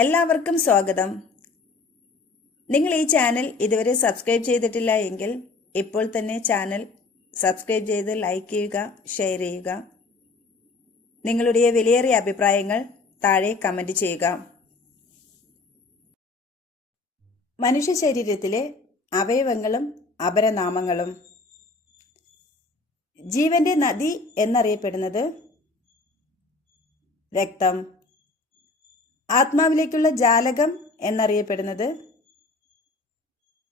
എല്ലാവർക്കും സ്വാഗതം. നിങ്ങൾ ഈ ചാനൽ ഇതുവരെ സബ്സ്ക്രൈബ് ചെയ്തിട്ടില്ല എങ്കിൽ ഇപ്പോൾ തന്നെ ചാനൽ സബ്സ്ക്രൈബ് ചെയ്ത് ലൈക്ക് ചെയ്യുക ഷെയർ ചെയ്യുക. നിങ്ങളുടെ വിലയേറിയ അഭിപ്രായങ്ങൾ താഴെ കമന്റ് ചെയ്യുക. മനുഷ്യ ശരീരത്തിലെ അവയവങ്ങളും അപരനാമങ്ങളും. ജീവന്റെ നദി എന്നറിയപ്പെടുന്നത് രക്തം. ആത്മാവിലേക്കുള്ള ജാലകം എന്നറിയപ്പെടുന്നത്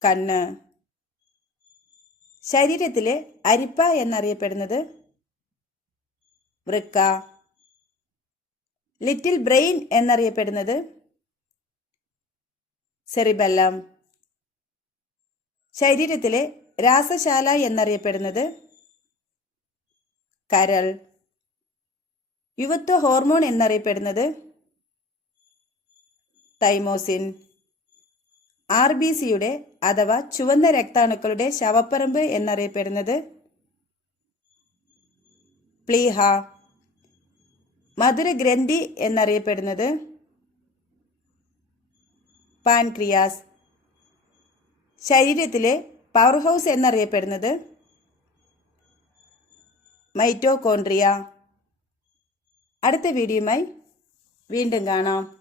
കണ്ണ്. ശരീരത്തിലെ അരിപ്പ എന്നറിയപ്പെടുന്നത് വൃക്ക. ലിറ്റിൽ ബ്രെയിൻ എന്നറിയപ്പെടുന്നത് സെറിബെല്ലം. ശരീരത്തിലെ രാസശാല എന്നറിയപ്പെടുന്നത് കരൾ. യുവത്വ ഹോർമോൺ എന്നറിയപ്പെടുന്നത് തൈമോസിൻ. ആർ ബി സിയുടെ അഥവാ ചുവന്ന രക്താണുക്കളുടെ ശവപ്പറമ്പ് എന്നറിയപ്പെടുന്നത് പ്ലീഹ. മധുരഗ്രന്ഥി എന്നറിയപ്പെടുന്നത് പാൻക്രിയാസ്. ശരീരത്തിലെ പവർ ഹൗസ് എന്നറിയപ്പെടുന്നത് മൈറ്റോകോൺട്രിയ അടുത്ത വീഡിയോയുമായി വീണ്ടും കാണാം.